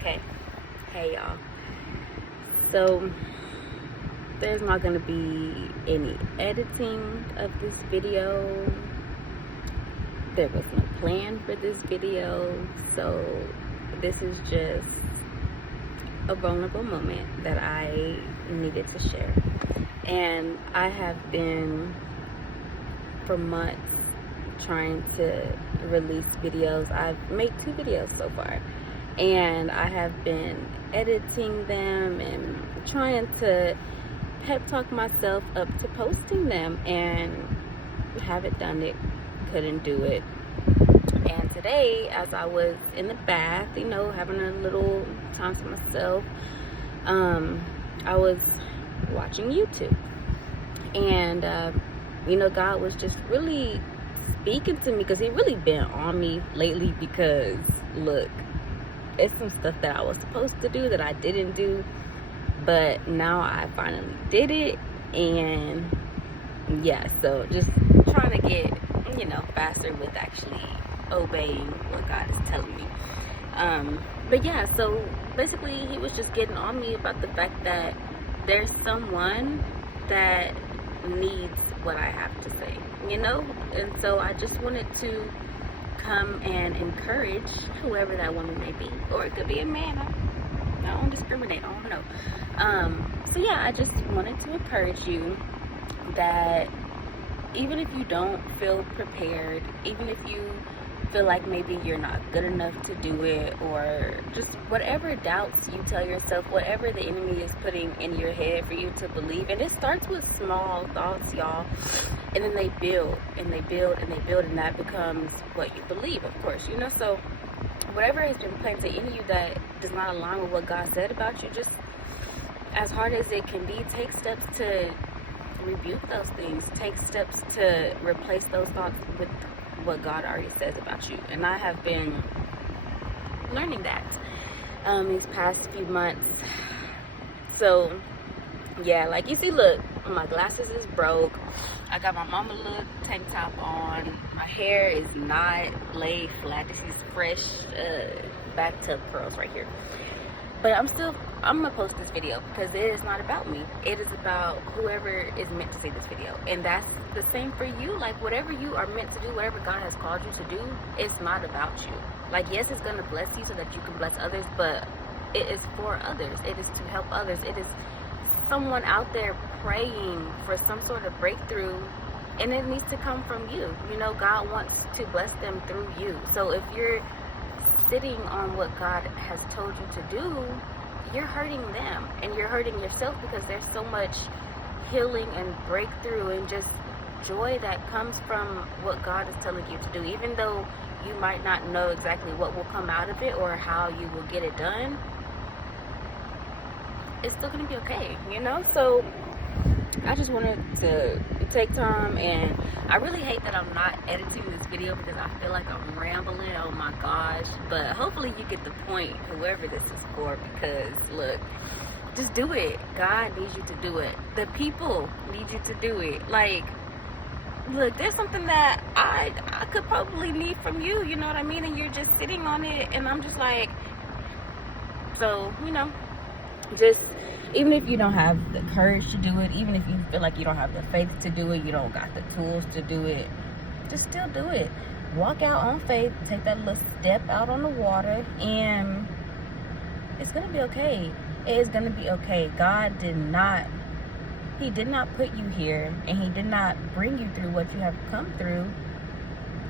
Okay. Hey y'all. So there's not gonna be any editing of this video. There was no plan for this video. So this is just a vulnerable moment that I needed to share. And I have been for months trying to release videos. I've made 2 videos so far, and I have been editing them and trying to pep talk myself up to posting them, and haven't done it, couldn't do it. And today, as I was in the bath, having a little time to myself, I was watching YouTube, and God was just really speaking to me, because he really been on me lately, because look, it's some stuff that I was supposed to do that I didn't do, but now I finally did it. And yeah, so just trying to get faster with actually obeying what God is telling me. But yeah, so basically he was just getting on me about the fact that there's someone that needs what I have to say, and so I just wanted to come and encourage whoever that woman may be, or it could be a man. I don't discriminate. I don't know. So yeah, I just wanted to encourage you that even if you don't feel prepared, even if you feel like maybe you're not good enough to do it, or just whatever doubts you tell yourself, whatever the enemy is putting in your head for you to believe. And it starts with small thoughts, y'all, and then they build and they build and they build, and that becomes what you believe, of course. So whatever has been planted in you that does not align with what God said about you, just as hard as it can be, take steps to rebuke those things. Take steps to replace those thoughts with what God already says about you. And I have been learning that these past few months. So yeah, like you see, look, my glasses is broke. I got my mama little tank top on. My hair is not laid flat. This is fresh bathtub curls right here. But I'm gonna post this video, because it is not about me. It is about whoever is meant to see this video. And that's the same for you. Like, whatever you are meant to do, whatever God has called you to do, it's not about you. Like, yes, it's gonna bless you so that you can bless others, but it is for others. It is to help others. It is someone out there praying for some sort of breakthrough, and it needs to come from you. God wants to bless them through you. So if you're sitting on what God has told you to do, you're hurting them and you're hurting yourself, because there's so much healing and breakthrough and just joy that comes from what God is telling you to do. Even though you might not know exactly what will come out of it or how you will get it done, it's still gonna be okay, So I just wanted to take time, and I really hate that I'm not editing this video, because I feel like I'm rambling. Oh my gosh. But hopefully you get the point, whoever this is for, because look, just do it. God needs you to do it. The people need you to do it. Like, look, there's something that I could probably need from you, you know what I mean? And you're just sitting on it, and I'm just like, so, just, even if you don't have the courage to do it, even if you feel like you don't have the faith to do it, you don't got the tools to do it, just still do it. Walk out on faith, take that little step out on the water, and it's gonna be okay. It is gonna be okay. God did not put you here, and he did not bring you through what you have come through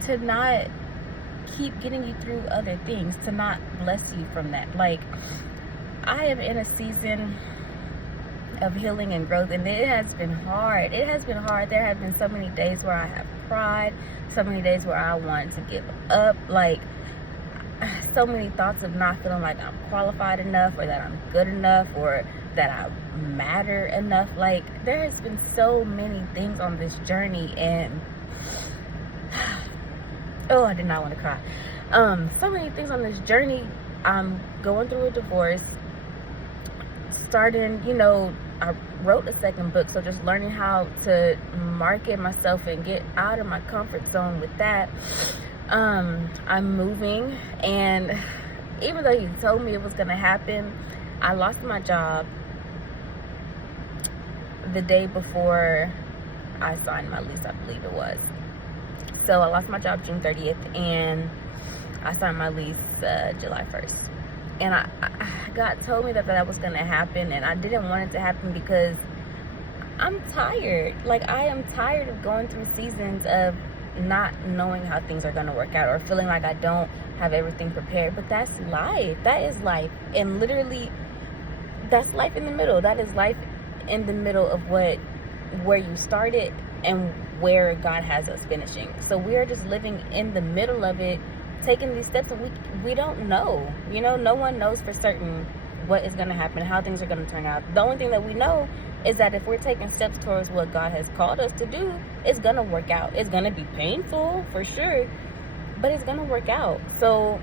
to not keep getting you through other things, to not bless you from that. Like, I am in a season of healing and growth, and it has been hard. It has been hard. There have been so many days where I have cried, so many days where I want to give up, like, so many thoughts of not feeling like I'm qualified enough, or that I'm good enough, or that I matter enough. Like, there has been so many things on this journey, and oh, I did not want to cry. So many things on this journey. I'm going through a divorce, starting, I wrote a second book, so just learning how to market myself and get out of my comfort zone with that. I'm moving, and even though he told me it was gonna happen, I lost my job the day before I signed my lease, I believe it was. So I lost my job June 30th, and I signed my lease July 1st. And God told me that was gonna happen, and I didn't want it to happen because I'm tired. Like, I am tired of going through seasons of not knowing how things are gonna work out, or feeling like I don't have everything prepared. But that's life. That is life. And literally, that's life in the middle. That is life in the middle of where you started and where God has us finishing. So we are just living in the middle of it, taking these steps, and we don't know. You know, no one knows for certain what is going to happen, how things are going to turn out. The only thing that we know is that if we're taking steps towards what God has called us to do, it's going to work out. It's going to be painful for sure, but it's going to work out. So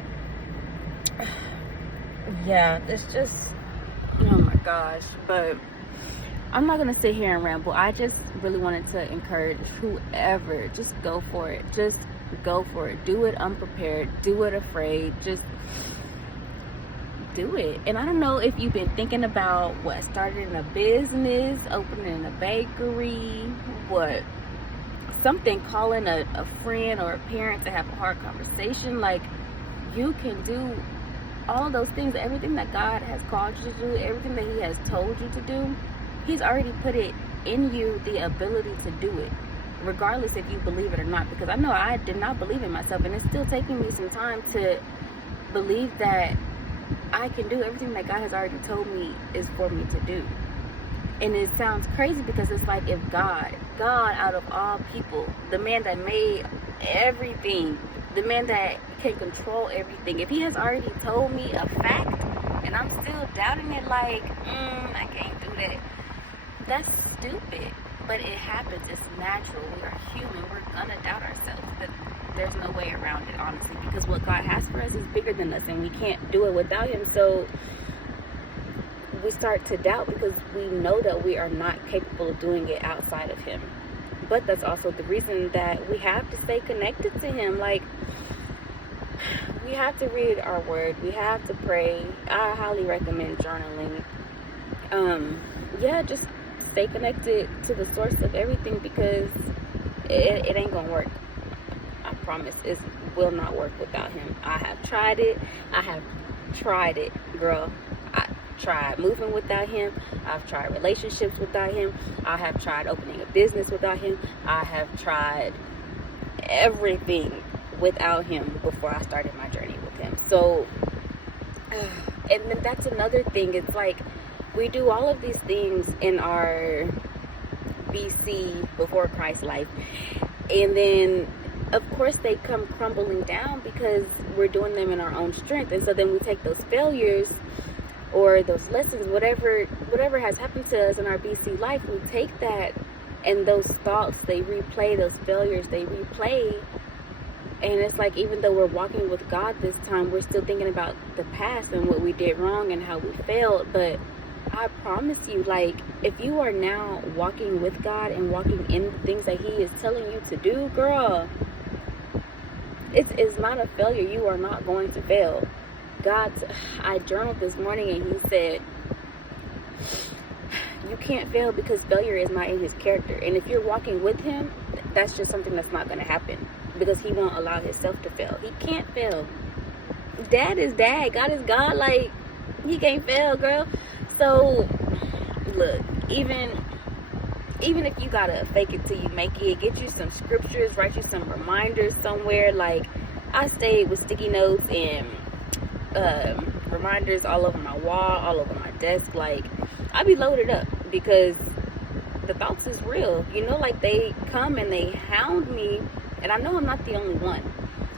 yeah, it's just, oh my gosh. But I'm not going to sit here and ramble. I just really wanted to encourage whoever, just go for it. Just go for it. Do it unprepared. Do it afraid. Just do it. And I don't know if you've been thinking about starting a business, opening a bakery, something, calling a friend or a parent to have a hard conversation. Like, you can do all those things. Everything that God has called you to do, everything that he has told you to do, he's already put it in you, the ability to do it, regardless if you believe it or not. Because I know I did not believe in myself, and it's still taking me some time to believe that I can do everything that God has already told me is for me to do. And it sounds crazy because it's like, if God out of all people, the man that made everything, the man that can control everything, if he has already told me a fact and I'm still doubting it, like, I can't do that, that's stupid. But it happens. It's natural. We are human. We're gonna doubt ourselves. But there's no way around it, honestly, because what God has for us is bigger than us, and we can't do it without him. So we start to doubt because we know that we are not capable of doing it outside of him. But that's also the reason that we have to stay connected to him. Like, we have to read our word. We have to pray. I highly recommend journaling. Yeah, just stay connected to the source of everything, because it ain't gonna work. I promise. It will not work without him. I have tried it. Girl. I tried moving without him. I've tried relationships without him. I have tried opening a business without him. I have tried everything without him before I started my journey with him. So, and then that's another thing. It's like, we do all of these things in our BC, before Christ life, and then of course they come crumbling down because we're doing them in our own strength. And so then we take those failures or those lessons, whatever has happened to us in our BC life, we take that, and those thoughts, they replay, those failures, they replay. And it's like, even though we're walking with God this time, we're still thinking about the past and what we did wrong and how we failed. But I promise you, like, if you are now walking with God and walking in the things that he is telling you to do, girl, it's not a failure. You are not going to fail. I journaled this morning, and he said, you can't fail because failure is not in his character. And if you're walking with him, that's just something that's not going to happen, because he won't allow himself to fail. He can't fail. Dad is dad. God is God. Like, he can't fail, girl. So, look, even if you gotta fake it till you make it, get you some scriptures, write you some reminders somewhere. Like, I stayed with sticky notes and reminders all over my wall, all over my desk. Like, I be loaded up, because the thoughts is real. You know, like, they come and they hound me, and I know I'm not the only one.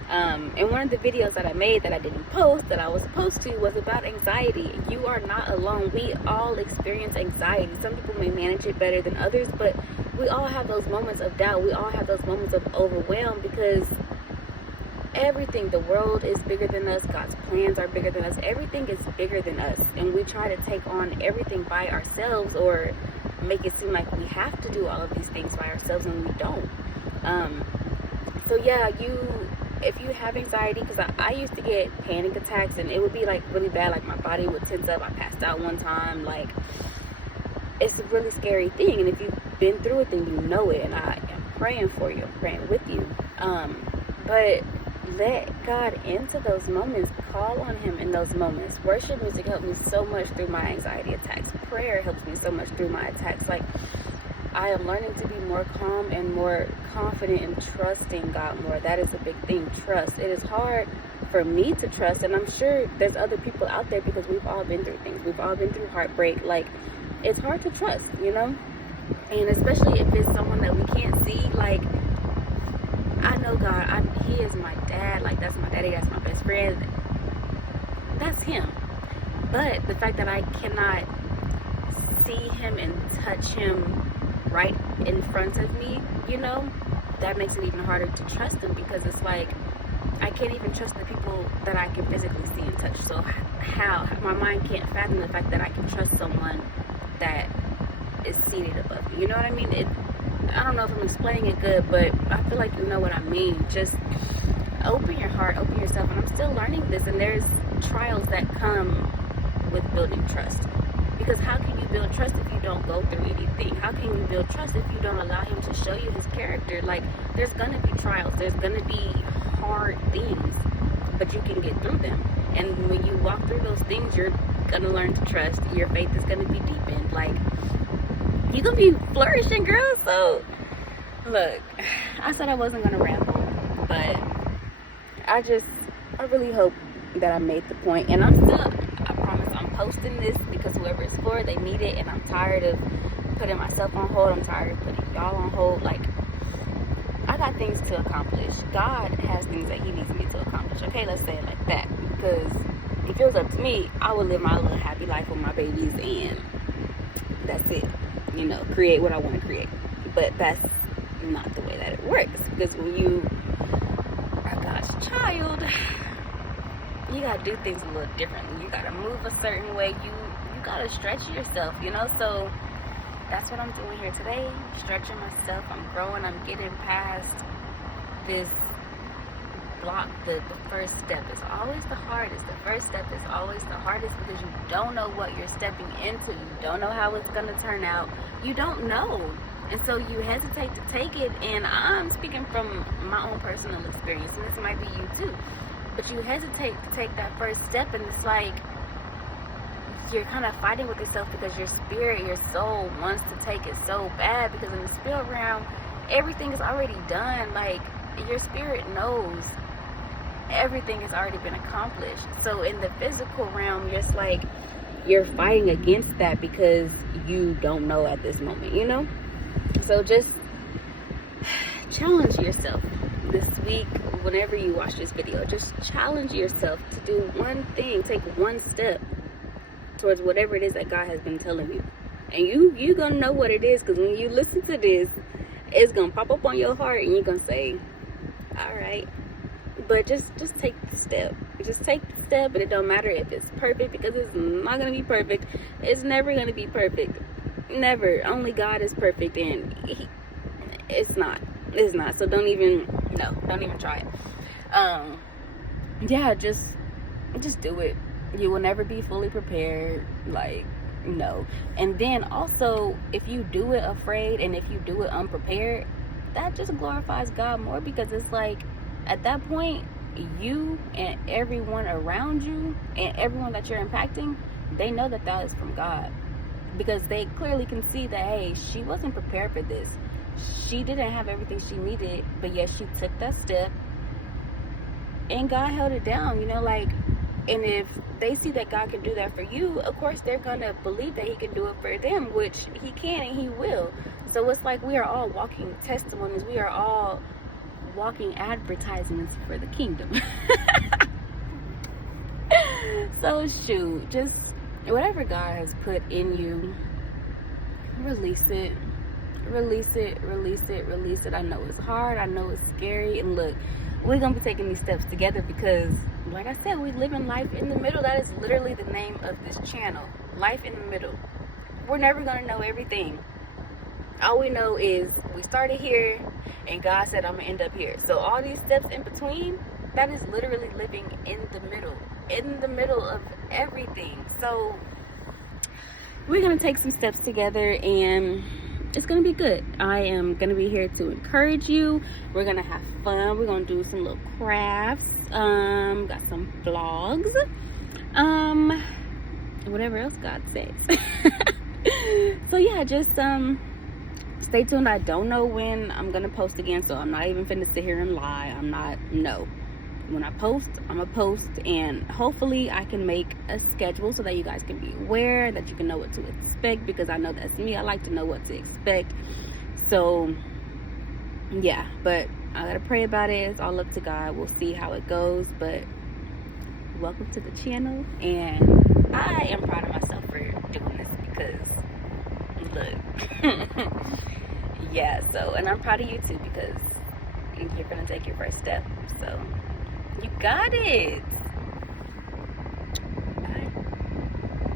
And one of the videos that I made that I didn't post, that I was supposed to, was about anxiety. You are not alone. We all experience anxiety. Some people may manage it better than others, but we all have those moments of doubt. We all have those moments of overwhelm, because everything, the world is bigger than us. God's plans are bigger than us. Everything is bigger than us. And we try to take on everything by ourselves, or make it seem like we have to do all of these things by ourselves, and we don't. So yeah, if you have anxiety, because I used to get panic attacks, and it would be like really bad, like my body would tense up. I passed out one time. Like, it's a really scary thing, and if you've been through it, then you know it. And I am praying for you, I'm praying with you. But let God into those moments. Call on him in those moments. Worship music helped me so much through my anxiety attacks. Prayer helps me so much through my attacks. Like, I am learning to be more calm and more confident in trusting God more. That is a big thing, trust. It is hard for me to trust, and I'm sure there's other people out there, because we've all been through things. We've all been through heartbreak. Like, it's hard to trust, you know? And especially if it's someone that we can't see. Like, I know God, he is my dad. Like, that's my daddy, that's my best friend. That's him. But the fact that I cannot see him and touch him right in front of me, you know, that makes it even harder to trust him, because it's like, I can't even trust the people that I can physically see and touch. So how? My mind can't fathom the fact that I can trust someone that is seated above me. You know what I mean? I don't know if I'm explaining it good, but I feel like you know what I mean. Just open your heart, open yourself. And I'm still learning this, and there's trials that come with building trust. Because how can you build trust if you don't go through anything? How can you build trust if you don't allow him to show you his character? Like, there's going to be trials. There's going to be hard things, but you can get through them. And when you walk through those things, you're going to learn to trust. Your faith is going to be deepened. Like, you're going to be flourishing, girl. So, look, I said I wasn't going to ramble, but I really hope that I made the point. And I promise I'm posting this because whoever it's for, they need it. And I'm tired of putting myself on hold. I'm tired of putting y'all on hold. Like, I got things to accomplish. God has things that he needs me to accomplish. Okay, let's say it like that. Because if it was up to me, I would live my little happy life with my babies, and that's it. You know, create what I want to create. But that's not the way that it works. Because when you are God's child, you gotta do things a little differently. You gotta move a certain way. You gotta stretch yourself, you know? So that's what I'm doing here today. Stretching myself. I'm growing. I'm getting past this block. The first step is always the hardest. The first step is always the hardest, because you don't know what you're stepping into. You don't know how it's gonna turn out. You don't know. And so you hesitate to take it. And I'm speaking from my own personal experience, and this might be you too. But you hesitate to take that first step, and it's like you're kind of fighting with yourself, because your spirit, your soul wants to take it so bad, because in the spirit realm, everything is already done. Like, your spirit knows everything has already been accomplished. So in the physical realm, just like you're fighting against that because you don't know at this moment, you know? So just challenge yourself this week. Whenever you watch this video, just challenge yourself to do one thing, take one step towards whatever it is that God has been telling you. And you're gonna know what it is, because when you listen to this, it's gonna pop up on your heart, and you're gonna say, all right. But just take the step. Just take the step. And it don't matter if it's perfect, because it's not gonna be perfect. It's never gonna be perfect. Never. Only God is perfect, and it's not. So don't even try it. Yeah, just do it. You will never be fully prepared. Like, no. And then also, if you do it afraid, and if you do it unprepared, that just glorifies God more, because it's like, at that point, you and everyone around you and everyone that you're impacting, they know that that is from God, because they clearly can see that, hey, she wasn't prepared for this. She didn't have everything she needed, but yet she took that step, and God held it down, you know? Like, and if they see that God can do that for you, of course they're gonna believe that he can do it for them, which he can and he will. So it's like, we are all walking testimonies. We are all walking advertisements for the kingdom. So shoot, just whatever God has put in you, release it. I know it's hard, I know it's scary, and look, we're gonna be taking these steps together, because like I said, we live in life in the middle. That is literally the name of this channel, life in the middle. We're never gonna know everything. All we know is we started here, and God said I'm gonna end up here. So all these steps in between, that is literally living in the middle of everything. So we're gonna take some steps together, and it's gonna be good. I am gonna be here to encourage you. We're gonna have fun. We're gonna do some little crafts. Got some vlogs. Whatever else God says. So yeah, just stay tuned. I don't know when I'm gonna post again, so I'm not even finna sit here and lie. No. When I post, I'm gonna post, and hopefully I can make a schedule so that you guys can be aware, that you can know what to expect, because I know that's me. I like to know what to expect. So yeah, but I gotta pray about it. It's all up to God. We'll see how it goes, but welcome to the channel, and I am proud of myself for doing this, because look. Yeah, so, and I'm proud of you too, because you're gonna take your first step. So you got it.